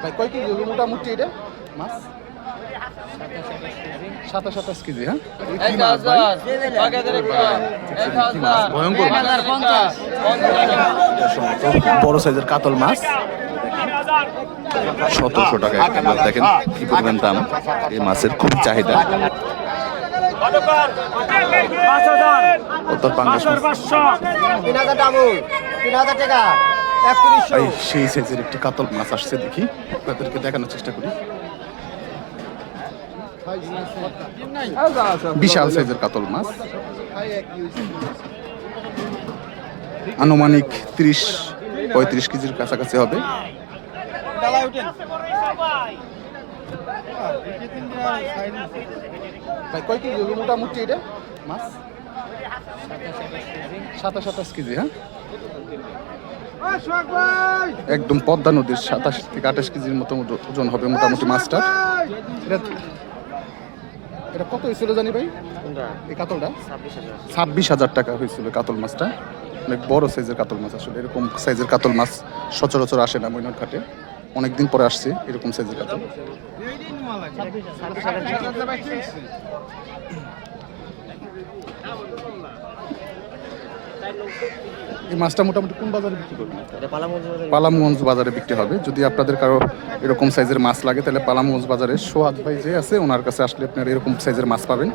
ভাই কয় কেজি মোটামুটি এটা? মাছ? সাতাশ সাতাশ কেজি হ্যাঁ? মাছ? ভয়ঙ্কর বড় সাইজের কাতল মাছ। সতেরোশো টাকা দেখেন কি পরিমাণ দাম। এই মাছের খুব চাহিদা। কত পাঙ্গাস মাছ। তিন হাজার টাকা। সেই সাইজের একটি কাতল মাছ আসছে দেখি। আপনাদেরকে দেখানোর চেষ্টা করি। বিশাল সাইজের কাতল মাছ। আনুমানিক ত্রিশ পঁয়ত্রিশ কেজির কাছাকাছি হবে। কয় কেজি মোটামুটি এটা? মাছ? সাতাশ সাতাশ কেজি হ্যাঁ? একদম পদ্মা নদীর সাতাশ থেকে আঠাশ কেজির মতো ওজন হবে মোটামুটি মাছটা এটা এটা কত হয়েছিল জানি ভাই? এই কাতলটা? ছাব্বিশ হাজার। টাকা হয়েছিল কাতল মাছটা। অনেক বড় সাইজের কাতল মাছ আসলে এরকম সাইজের কাতল মাছ সচরাচর আসে না মৈনট ঘাটে অনেকদিন পরে আসছে এরকম সাইজের কাতল। এই মাছটা মোটামুটি কোন বাজারে বিক্রি করবেন? পালামগঞ্জ বাজারে বিক্রি হবে। যদি আপনাদের কারও এরকম সাইজের মাছ লাগে তাহলে পালামগঞ্জ বাজারে সোহাগ ভাই যে আছে ওনার কাছে আসলে আপনারা এরকম সাইজের মাছ পাবেন।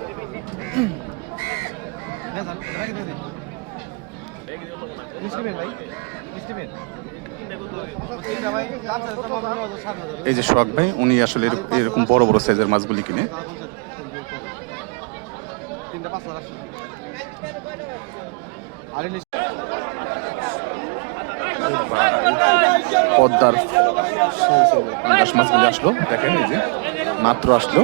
এই যে সোহাগ ভাই উনি আসলে এরক- এরকম বড় বড় সাইজের মাছগুলি কিনে। পদ্মার পাঙ্গাস মাছগুলি আসলো, দেখেন এই যে, মাত্র আসলো।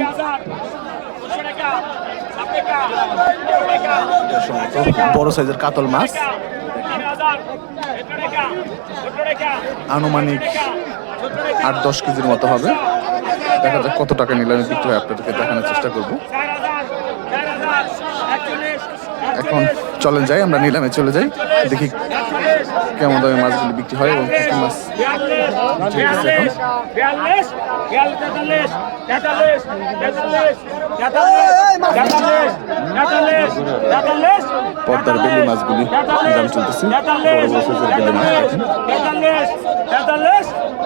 বড় সাইজের কাতল মাছ। আনুমানিক আট দশ কেজির মতো হবে। দেখা যাক কত টাকা নিলামে বিক্রি হয় আপনাদেরকে দেখানোর চেষ্টা করব। এখন চলেন যাই, আমরা নিলামে চলে যাই। দেখি কেমন দামে মাছগুলি বিক্রি হয় এবং কি মাছ পদ্মার বেলি মাছগুলি দাম চলতেছে। বড় বড় বেলি মাছ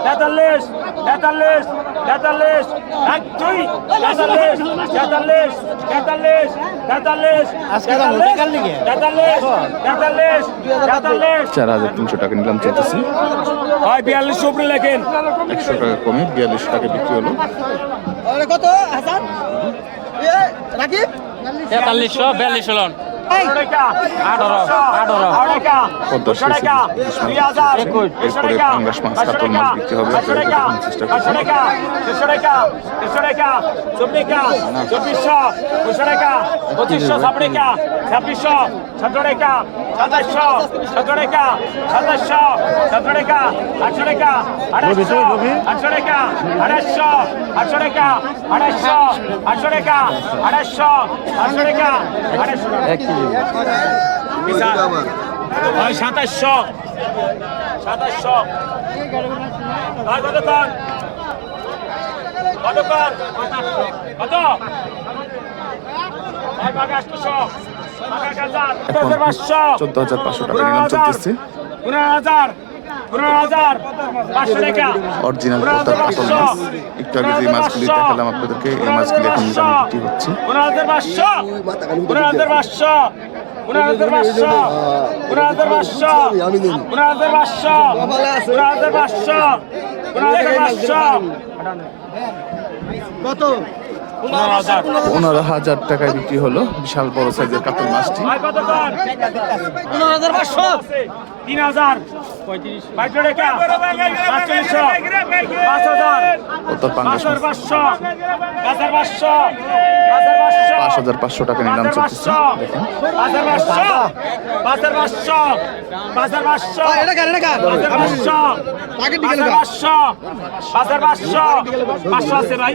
তেতাল্লিশ তেতাল্লিশ তেতাল্লিশ এক দুই তেতাল্লিশ তেতাল্লিশ তেতাল্লিশ তেতাল্লিশ তেতাল্লিশ তেতাল্লিশ তেতাল্লিশ চার হাজার তিনশো টাকা নিলাম চাইতেছি। হয় বিয়াল্লিশ উপরে একশো টাকা কমে বিয়াল্লিশ টাকা বিক্রি হলো। তেতাল্লিশশো বিয়াল্লিশ হলন এরপরে ফাঙ্গাস মাছ কাতল মাছ বিক্রি হবে। চেষ্টা করছি ছাব্বিশশো। ছাব্বিশশো। সাতাশশো সতেরো টাকা সাতাশশো সতেরো টাকা আটশো টাকা আড়াইশো আটশো টাকা আড়াইশো আটশো টাকা আড়াইশো আটশো টাকা আড়াইশো আটশো টাকা আড়াইশো সাতাশশো সাতাশশো। আর কত আটশো এখন চোদ্দ হাজার পাঁচশো টাকা নিলাম চলতেছে অরিজিনাল পোতার কাতল মাছ একটু আগে যে মাছগুলি দেখালাম আপনাদেরকে এই মাছগুলি এখন বিক্রি হচ্ছে। কত? পনেরো হাজার টাকায় বিক্রি হলো বিশাল বড় সাইজের কাতল মাছটি পনেরো হাজার পাঁচশো তিন হাজার পাঁচ হাজার পাঁচশো টাকা নিলাম চলতেছে পাঁচশো আছে ভাই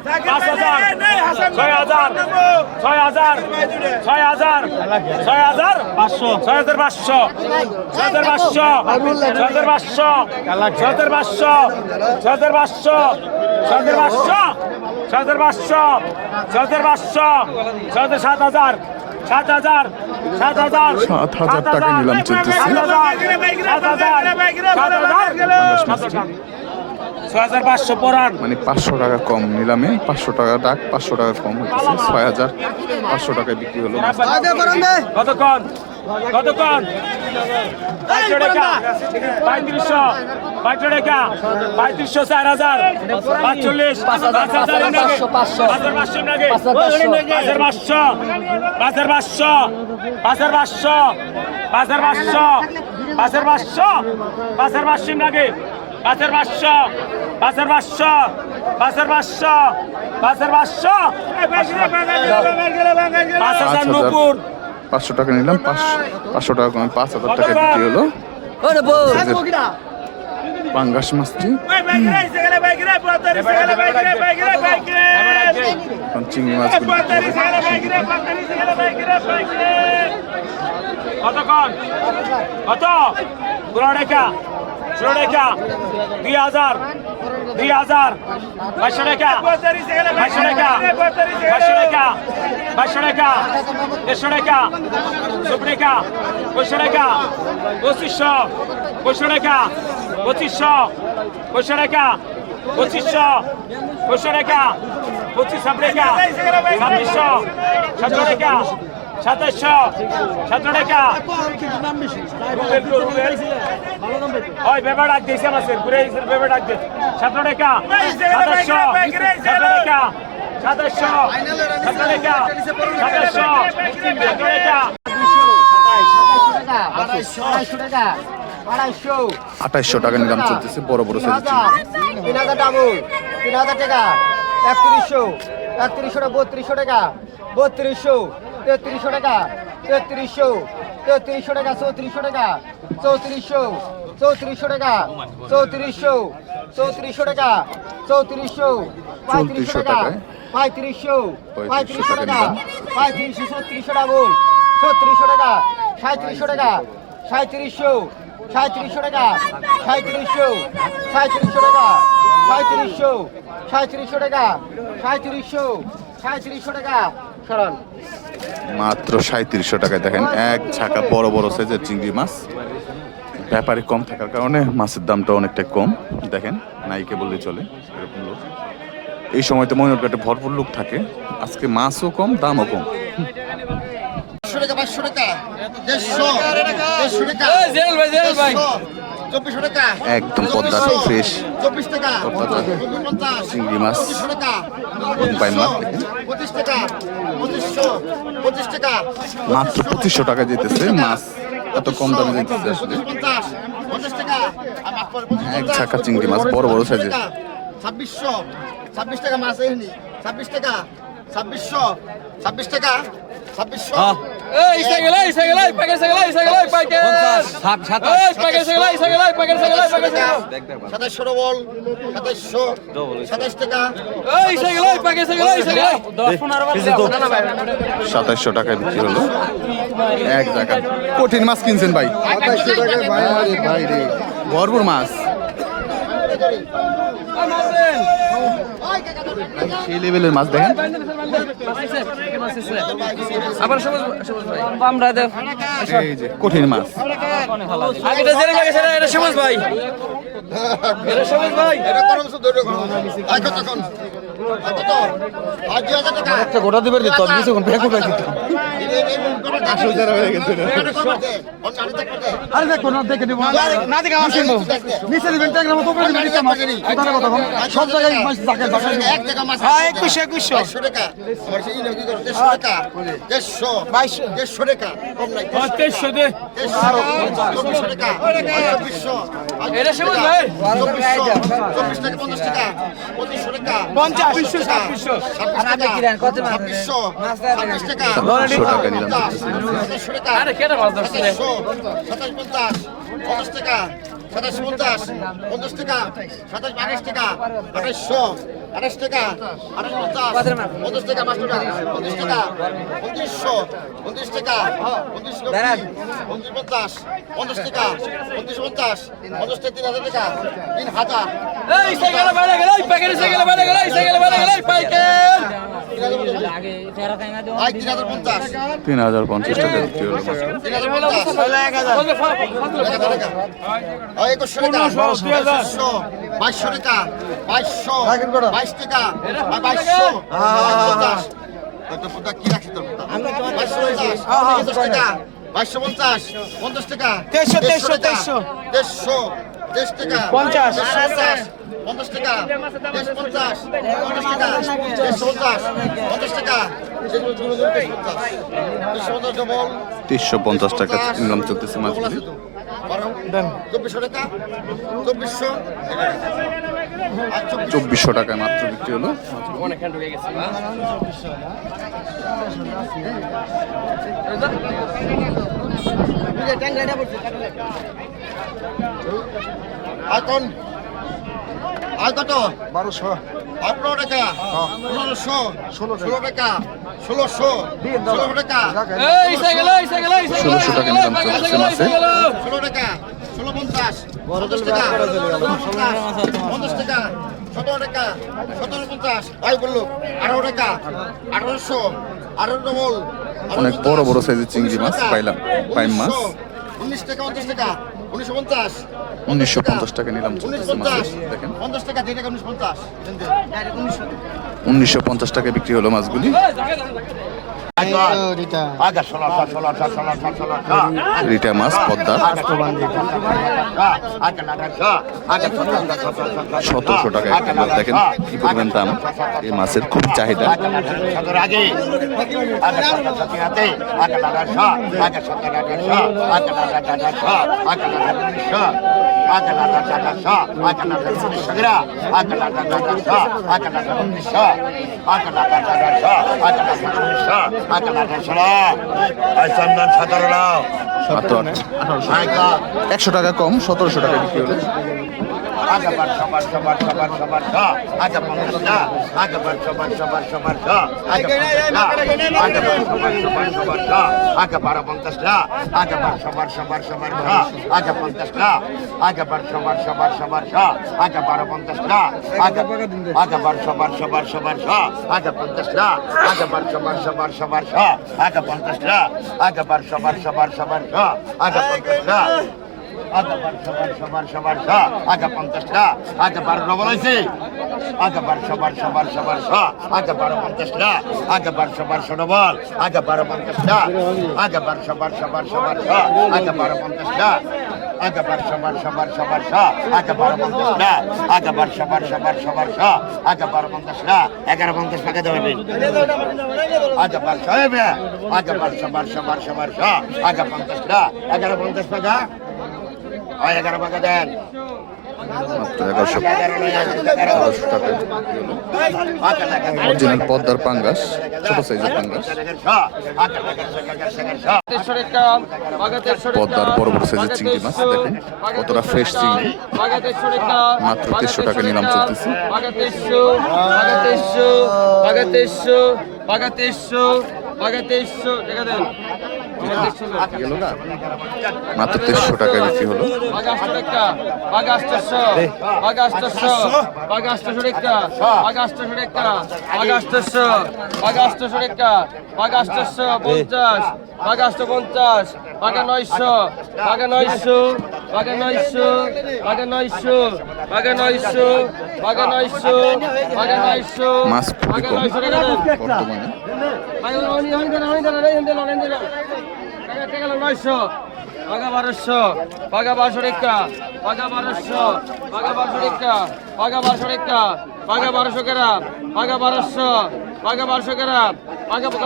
পাঁচ হাজার ছয় হাজার ছয় হাজার ছয় হাজার ছয় হাজার পাঁচশো ছয় হাজার পাঁচশো ছয় হাজার পাঁচশো ছয় হাজার পাঁচশো ছয় হাজার পাঁচশো ছয় হাজার পাঁচশো ছয় হাজার পাঁচশো ছয় হাজার পাঁচশো ছয় হাজার পাঁচশো ছয় হাজার সাত হাজার সাত হাজার সাত হাজার সাত হাজার টাকা নিলাম চলতেছে। সাত হাজার সাত হাজার সাত হাজার ছয় হাজার পাঁচশো পরান মানে পাঁচশো টাকা কম নিলামে পাঁচশো টাকা ডাক পাঁচশো টাকা কম হচ্ছে ছয় হাজার পাঁচশো টাকায় বিক্রি হলো। কতক্ষণ? কতক্ষণ? পাঁচশো টাকা। পঁয়ত্রিশশো পাঁচশো টাকা। পঁয়ত্রিশশো চার হাজার। পাঁচচল্লিশ পাঁচ হাজার পাঁচ হাজার পাঁচশো পাঁচ হাজার পাঁচশো। পাঁচ হাজার পাঁচশো। পাঁচ হাজার পাঁচশো। পাঁচ হাজার পাঁচশো। পাঁচ হাজার পাঁচশো। পাঁচ হাজার পাঁচশো। নাকি পাঁচ হাজার পাঁচশো পাঁচ হাজার পাঁচশো পাঁচ হাজার পাঁচশো পাঁচ হাজার পাঁচশো পাঁচ হাজার নব্বই পাঁচশো টাকা নিলাম পাঁচশো পাঁচশো টাকা কমে পাঁচ হাজার টাকা বিক্রি হলো পাঙ্গাস মাছটি চিংড়ি হবে। কতক্ষণ কত পনেরো টাকা ষোলো টাকা দুই হাজার দুই হাজার, বাইশশো টাকা বাইশশো টাকা বাইশশো টাকা বাইশশো টাকা, দেড়শো টাকা, চব্বিশ টাকা, পঁচিশশো টাকা, পঁচিশশো পঁচিশশো টাকা, পঁচিশশো পঁচিশশো টাকা, পঁচিশশো পঁচিশশো টাকা, পঁচিশ টাকা, ছাব্বিশশো সতেরো টাকা সাতাশশো সতেরো টাকা। ওই বেবা ডাক দিয়েছে আমার স্যার ঘুরে এসে বেবা ডাক দে সতেরো টাকা সাতাশশো সতেরো টাকা সাতাশশো সতেরো টাকা সাতাশশো সতেরো টাকা। আড়াইশো টাকা আড়াইশো আঠাইশশো টাকা নিলাম চলতেছে বড় বড় তিন সাইজ হাজার তিন হাজার ডাবল তিন হাজার টাকা একত্রিশশো একত্রিশশো টাকা বত্রিশশো টাকা বত্রিশশো তেত্রিশশো টাকা তেত্রিশশো তেত্রিশশো টাকা চৌত্রিশশো টাকা চৌত্রিশশো চৌত্রিশশো টাকা চৌত্রিশশো চৌত্রিশশো টাকা চৌত্রিশশো পঁয়ত্রিশশো টাকা। পঁয়ত্রিশশো পঁয়ত্রিশশো টাকা টাকা। পঁয়ত্রিশশো ছত্রিশশো ডাবল ছত্রিশশো টাকা সাঁত্রিশশো টাকা সাঁত্রিশশো সাঁত্রিশশো টাকা সাঁত্রিশশো সাঁত্রিশশো টাকা সাঁত্রিশশো সাঁত্রিশশো টাকা সাঁত্রিশশো সাঁত্রিশশো টাকা মাত্র সাঁত্রিশশো টাকায় দেখেন এক ঝাঁকা বড় বড় সাইজের চিংড়ি মাছ। ব্যাপারে কম থাকার কারণে মাছের দামটা অনেকটা কম। দেখেন নাইকে বললে চলে এরকম লোক। এই সময়তে ময়ূরঘাটে ভরপুর লোক থাকে। আজকে মাছও কম দামও কম। একদম পদ্মা ফ্রেশ। চিংড়ি মাছ। বাইন মাছ। দেখেন পঁচিশ টাকা। পঁচিশশো টাকা মাত্র পঁচিশশো টাকা। যেতেছে মাছ এত কম দামে যেতেছে আসলে। এক ছাকা চিংড়ি মাছ বড় বড় সাইজের। ছাব্বিশশো। ছাব্বিশ টাকা মাছ এই ছাব্বিশ টাকা ছাব্বিশশো। ছাব্বিশ টাকা ছাব্বিশশো। সাতাশশো ডবল সাতাশশো সাতাশ টাকা সাতাশশো টাকায় বিক্রি হলো এক জায়গা কঠিন মাছ কিনছেন ভাই ভাই রে ভরপুর মাছ সেই লেভেলের মাছ দেখেন। কঠিন মাছ। আরে দেখো দেখে। নিবো নিচে দিবেন সব জায়গায় এক হ্যাঁ। একুশশো একুশশো করে দেড়শো টাকা। কম নাই তেইশশো দে। চব্বিশশো টাকা। চব্বিশশো। চব্বিশশো। চব্বিশ টাকা পঞ্চাশ টাকা। পঁচিশশো টাকা। পঞ্চাশ। ছাব্বিশশো ছাব্বিশ টাকা। সাতাশ পঞ্চাশ। পঞ্চাশ টাকা। সাতাশ পঞ্চাশ পঞ্চাশ টাকা সাতাশ আঠাশ টাকা আঠাশশো আঠাশ টাকা আঠাশ পঞ্চাশ পঞ্চাশ টাকা পাঁচশো টাকা পঞ্চাশ টাকা পঁচিশশো পঞ্চাশ টাকা পঁচিশ পঞ্চাশ পঞ্চাশ পঞ্চাশ টাকা পঞ্চাশ পঞ্চাশ পঞ্চাশ টাকা তিন হাজার টাকা তিন হাজার তিন হাজার পঞ্চাশ টাকা বিক্রি হলো। বাইশশো টাকা বাইশশো বাইশ টাকা বাইশশো পঞ্চাশ। তোর পুতা কি রাখছি তোর বাইশশো পঞ্চাশ। পঞ্চাশ টাকা দেড়শো দেড়শো দেড়শো দেড়শো পঞ্চাশ পঞ্চাশ। টাকা। পঞ্চাশ। টাকা। তিনশো পঞ্চাশ। টাকা। নিলাম চলতেছে মাছগুলি চব্বিশশো টাকা। চব্বিশশো। চব্বিশশো টাকায় মাত্র বিক্রি হলো। এখন আর কত? বারোশো। পনেরো টাকা? পনেরোশো ষোলো ষোলো টাকা। ষোলোশো। ষোলো টাকা। ষোলোশো টাকা ষোলো টাকা। ষোলো পঞ্চাশ। পঞ্চাশ টাকা। পঞ্চাশ টাকা। সতেরো টাকা। সতেরো পঞ্চাশ। ভাই বলল আঠারো টাকা। আঠারোশো। আঠারো ডবল অনেক বড় বড় সাইজের চিংড়ি মাছ পাইলাম পাইম মাছ। উনিশ টাকা পঞ্চাশ টাকা উনিশশো পঞ্চাশ। উনিশশো পঞ্চাশ টাকা নিলাম দেখেন। পঞ্চাশ টাকা টাকা পঞ্চাশ। উনিশশো পঞ্চাশ। টাকা বিক্রি হলো মাছগুলি। রিটা মাছ পদ্মা সতেরোশো টাকা। দেখেন কি পরিমাণ দাম এই মাছের খুব চাহিদা আগে একশো টাকা কম সতেরোশো টাকা বিক্রি হলো। আগে বারশো বারশো বারশো বারশো বারশো আগে পঞ্চাশটা আগে বারশো বারশো বারশো বারশো আগে পঞ্চাশটা আগে বারশো বারশো বারশো বারশো আগে বারো পঞ্চাশটা আগে বারশো বারশো বারশো বারশো আগে পঞ্চাশটা আগে বারশো বারশো বারশো বারশো আগে বারো পঞ্চাশটা আগে আগে বারশো বারশো বারশো বারশো আগে পঞ্চাশটা আগে বারশো বারশো বারশো বারশো আগে পঞ্চাশটা আগে বারশো বারশো বারশো বারশো আগে পঞ্চাশটা আগে বারশো বারশো বারশো বারশো আগে পঞ্চাশটা আগে বারো ডবল হয়েছে আগে বারশো বারশো বারশো বারশো আগে বারো পঞ্চাশটা আগে বারশো বারশো ডবল আগে বারো পঞ্চাশটা আগে বারশো বারশো বারশো বারশো আগে বারো পঞ্চাশটা আগে বারশো বারশো বারশো বারশো আগে বারো পঞ্চাশটা আগে বারশো বারশো বারশো বারশো আগে বারো পঞ্চাশটা এগারো পঞ্চাশ টাকা দেবেন আগে বারশো আগে বারশো বারশো বারশো বারশো আগে পঞ্চাশটা এগারো পঞ্চাশ টাকা এগারো টাকা দেন দেন। অরিজিনাল পদ্মার পাঙ্গাস ছোট সাইজের পাঙ্গাস পদ্মার বড় বড় সাইজের চিংড়ি মাছ দেখেন কতটা ফ্রেশ চিংড়ি মাত্র তেইশশো টাকা নিলাম চলতেছে গেল না মাত্র তেইশশো টাকা বিক্রি হলো পঞ্চাশ বাগাস্ত পঞ্চাশ বাগা নয়শো বাগা নয়শো বাগা নয়শো বাগা নয়শো বাগা নয়শো বাগা নয়শো বাগা নয়শো খুবই কম। বর্তমানে নয়শো পাকা বারোশো পাকা বারোশো রেখা পাকা বারোশো পাকা বারোশো রেখা পাকা বারোশো রেখা পাকা বারোশো গ্রাম পাকা বারোশো পাকা বারোশো গ্রাম পাকা কত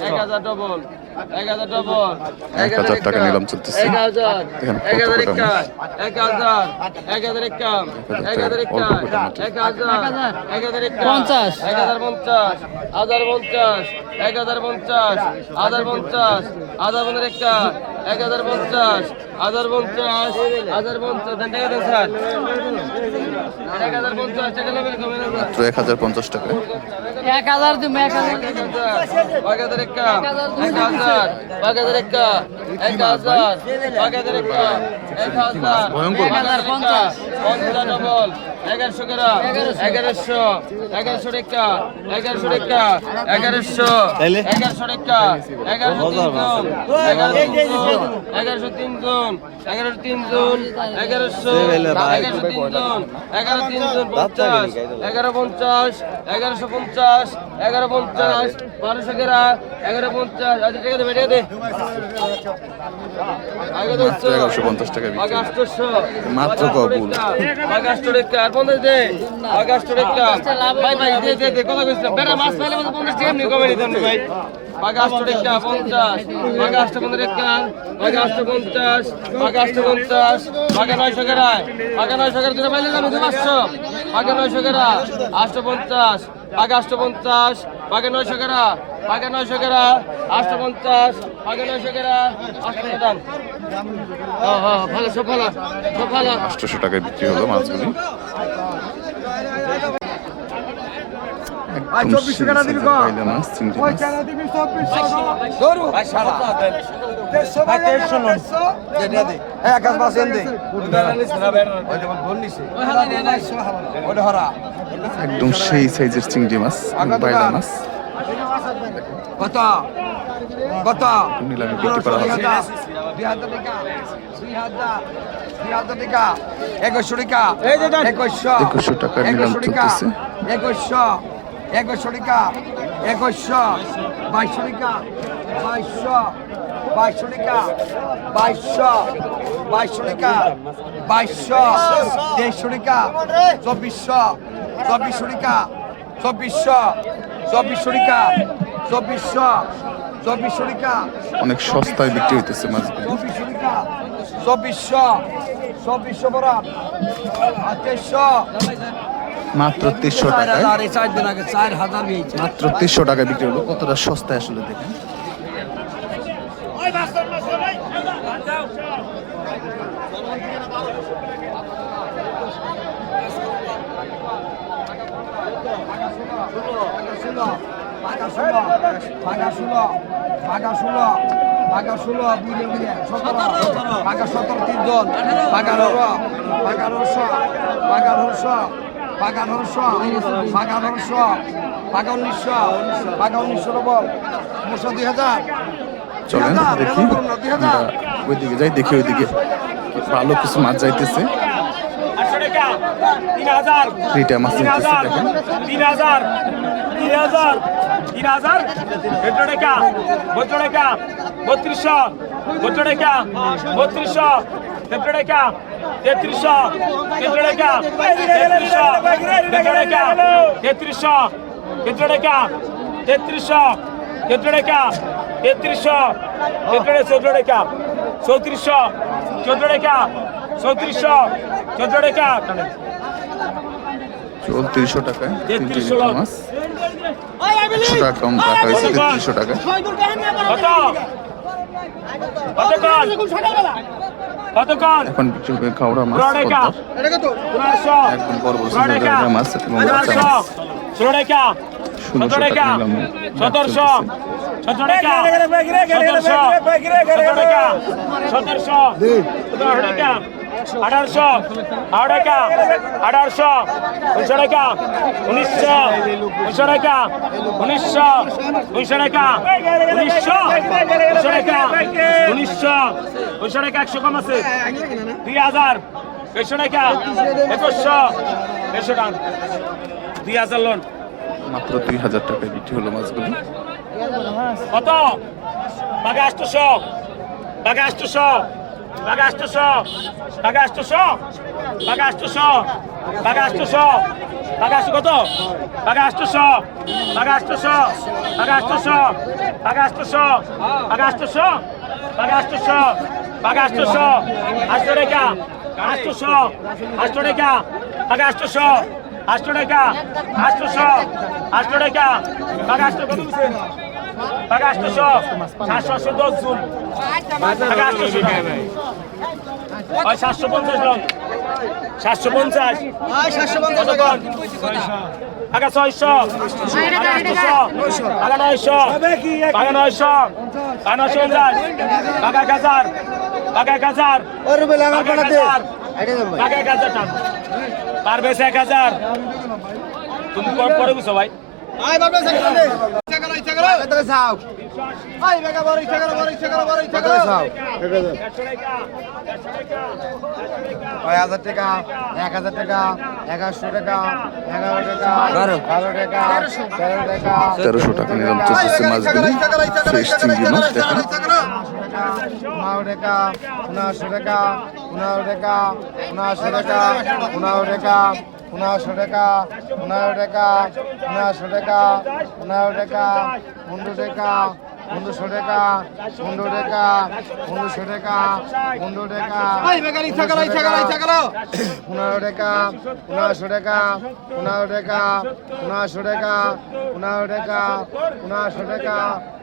এক হাজার ডবল এক হাজার ডবল এক হাজার টাকা নিলাম চলতেছে। পঞ্চাশ। এক হাজার পঞ্চাশ হাজার পঞ্চাশ এক হাজার পঞ্চাশ হাজার পঞ্চাশ হাজার পঞ্চাশ একটা এক হাজার পঞ্চাশ হাজার পঞ্চাশ হাজার পঞ্চাশ টাকা দেন স্যার এক হাজার পঞ্চাশ টাকা নেবেন এক হাজার পঞ্চাশ টাকা এক হাজার দিব এক হাজার একটা এক হাজার এক হাজার বাগাদের একটা এক হাজার এক হাজার পঞ্চাশ পঞ্চাশ ডবল এগারোশো গ্রাম এগারোশো এগারোশো রেখা এগারোশো রেখা এগারোশো এগারোশো রেখা এগারোশো তিনজন এগারোশো তিনজন এগারোশো তিনজন এগারোশো এগারোশো এগারোশো তিনজন এগারো তিনজন পঞ্চাশ এগারো পঞ্চাশ এগারোশো পঞ্চাশ এগারো পঞ্চাশ বারোশো গেরা এগারো পঞ্চাশ। আচ্ছা ঠিক আছে বেরিয়ে দে। এগারোশো পঞ্চাশ টাকা মাত্র কবুল। আগস্ট রেখা আর দে আগস্ট রেখা ভাই ভাই কমে নিতাম ভাই আগস্ট রেখা পঞ্চাশ আগস্ট পঞ্চাশ রেখা আগস্ট পঞ্চাশ আগস্ট পঞ্চাশ আগে নয়শো কেরায় আগে নয়শো কেরা দুটো পাইলে আমি দু পাঁচশো আগে নয়শো কেরা আষ্ট পঞ্চাশ আগে আষ্ট পঞ্চাশ আগে নয়শো কেরা আগে নয়শো কেরা আষ্ট পঞ্চাশ নয়শো কেরা দাম হ্যাঁ হ্যাঁ ভালো সব ভালো সব ভালো। আটশোশো টাকায় বিক্রি হলো মাছগুলি। একদম সেই। একদম সাইজের চিংড়ি মাছ বাইলা মাছ। কত কত নিলামে বিক্রি করা হবে দুই হাজার টাকা দুই হাজার দুই হাজার টাকা একুশশো টাকা একুশশো একুশশো টাকা একুশশো টাকা একুশশো একুশশো টাকা একুশশো বাইশশো টাকা বাইশশো বাইশশো টাকা বাইশশো বাইশশো টাকা বাইশশো তেইশশো টাকা চব্বিশশো চব্বিশশো টাকা চব্বিশশো চব্বিশশো টাকা চব্বিশশো চব্বিশশো টাকা অনেক সস্তায় বিক্রি হইতেছে মাছগুলো। চব্বিশশো টাকা চব্বিশশো চব্বিশশো বরাব তেইশশো। মাত্র টাকায়? হাজার মাত্র তিনশো টাকা বিক্রি হলো। কতটা সস্তায় আসলে দেখেন। ষোলো ষোলো ষোলো সতেরো সতেরো। তিনজন উনিশশো উনিশশো উনিশশো দুই হাজার চলেন দেখি। ওইদিকে যাই দেখি ওইদিকে। ভালো কিছু মাছ যাইতেছে। তিন হাজার তিন হাজার তিন হাজার। তিন হাজার। চোদ্দ টাকা বত্র টাকা বত্রিশশো বত্র টাকা বত্রিশশো তেত্র টাকা তেত্রিশশো তেত্র টাকা তেত্রিশশো তেত্র টাকা তেত্রিশশো তেত্র টাকা তেত্রিশশো তেত্র টাকা তেত্রিশশো তেত্র চোদ্দ টাকা চৌত্রিশশো চোদ্দ টাকা চৌত্রিশশো চোদ্দ টাকা চৌত্রিশশো টাকায় তিনটে মাছ। একশো টাকা কম রাখা হয়েছে তেত্রিশশো টাকা। এখন হবে মাছ টাকা সাইজের মাছ ষোলোশো টাকা সতেরোশো সতেরোশো সতেরোশো আঠারোশো আঠারো টাকা আঠারোশো উনিশশো টাকা উনিশশো উনিশশো টাকা উনিশশো উনিশশো টাকা উনিশশো উনিশশো টাকা উনিশশো উনিশশো টাকা একশো কম আছে। দুই হাজার একশো টাকা একুশশো একশো টাকা। দুই হাজার লোন মাত্র দুই হাজার টাকায় বিক্রি হলো মাছগুলি। কত? বাঘা আটশোশো বাঘা আষ্টশো বাঘা আষ্টশো আষ্টশো বাঘা আষ্টশো বাঘা আষ্ট কত? আষ্টশো বাঘা আষ্টশো বাঘা আষ্টশো বাঘা আষ্টশো আটশো আষ্টশো আটশো রেখা বাঘা আষ্টশো আটশো আষ্টশো আটশো রেখা বাঘা আষ্ট কত? বাঘা আষ্টশো সাতশো আটশো দশ জুন আষ্টশো ওই সাতশো পঞ্চাশ লোক সাতশো পঞ্চাশ নয়শো পঞ্চাশ পারবে এক হাজার। তুমি কম করে বুঝছ ভাই একশো টাকা একশো টাকা ছয় হাজার টাকা এক হাজার টাকা এগারোশো টাকা এগারো টাকা বারো বারো টাকা তেরো টাকা তেরোশো টাকা নিলাম মাছগুলি ফ্রেশ চিংড়ি মাছ দেখেন পনেরো টাকা পনেরোশো টাকা পনেরো টাকা পনেরোশো টাকা পনেরো টাকা পনেরোশো টাকা পনেরো টাকা পনেরোশো টাকা পনেরো টাকা পনেরো টাকা পনেরোশো টাকা পনেরো টাকা পনেরোশো টাকা পনেরো টাকা পনেরো টাকা পনেরোশো টাকা পনেরো টাকা পনেরোশো টাকা পনেরো টাকা পনেরোশো টাকা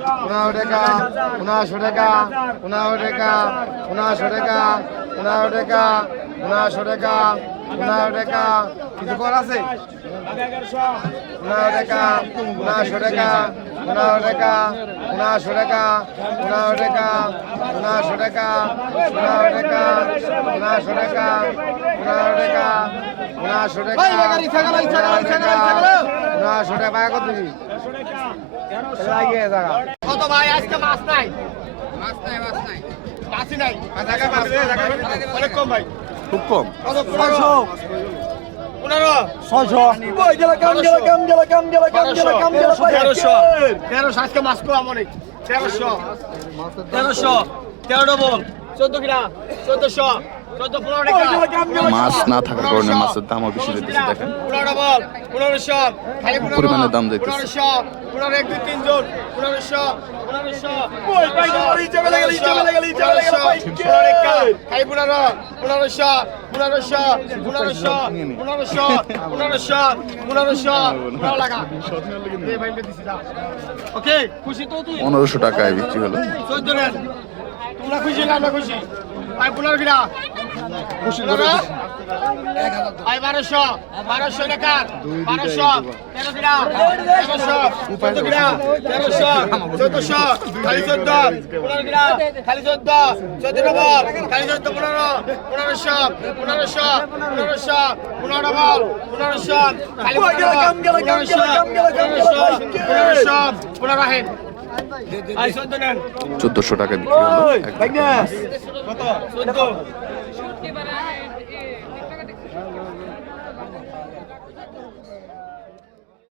পনেরো টাকা পনেরোশো টাকা পনেরো টাকা পনেরোশো টাকা পনেরো টাকা পনেরোশো টাকা পনেরো টাকা। কিছু কর আছে? পনেরো টাকা পনেরোশো টাকা। পনেরো টাকা পনেরোশো টাকা পনেরো টাকা পনেরোশো টাকা পনেরো টাকা পনেরোশো টাকা পনেরো টাকা পনেরোশো টাকা পনেরোশো টাকা কত কত ভাই আজকে মাছ নাই? মাছই নাই অনেক কম ভাই। খুব কম। কত মাছ না থাকার কারণে মাছের দামও বেশি যেতেছে দেখেন। পনেরো ডবল পনেরোশো। খালি পনেরো। পরিমাণে দাম। পনেরোশো। পনেরো এক দুই তিনজন পনেরোশো। পনেরোশো টাকায় বিক্রি হলো। তোমরা খুশি না আমরা খুশি? ভাই পনেরো কিনা ভাই বারোশো বারোশো টাকা বারোশো তেরো কিনা? তেরোশো চোদ্দ কিনা? তেরোশো চোদ্দশো খালি চোদ্দ। পনেরো কিনা খালি চোদ্দ চোদ্দ ডবল খালি চোদ্দ পনেরো পনেরোশো পনেরোশো পনেরোশো পনেরো ডবল পনেরোশো খালি পনেরো পনেরোশো পনেরোশো পনেরোশো পনেরো চোদ্দশো টাকা বিক্রি হলো। কত চোদ্দ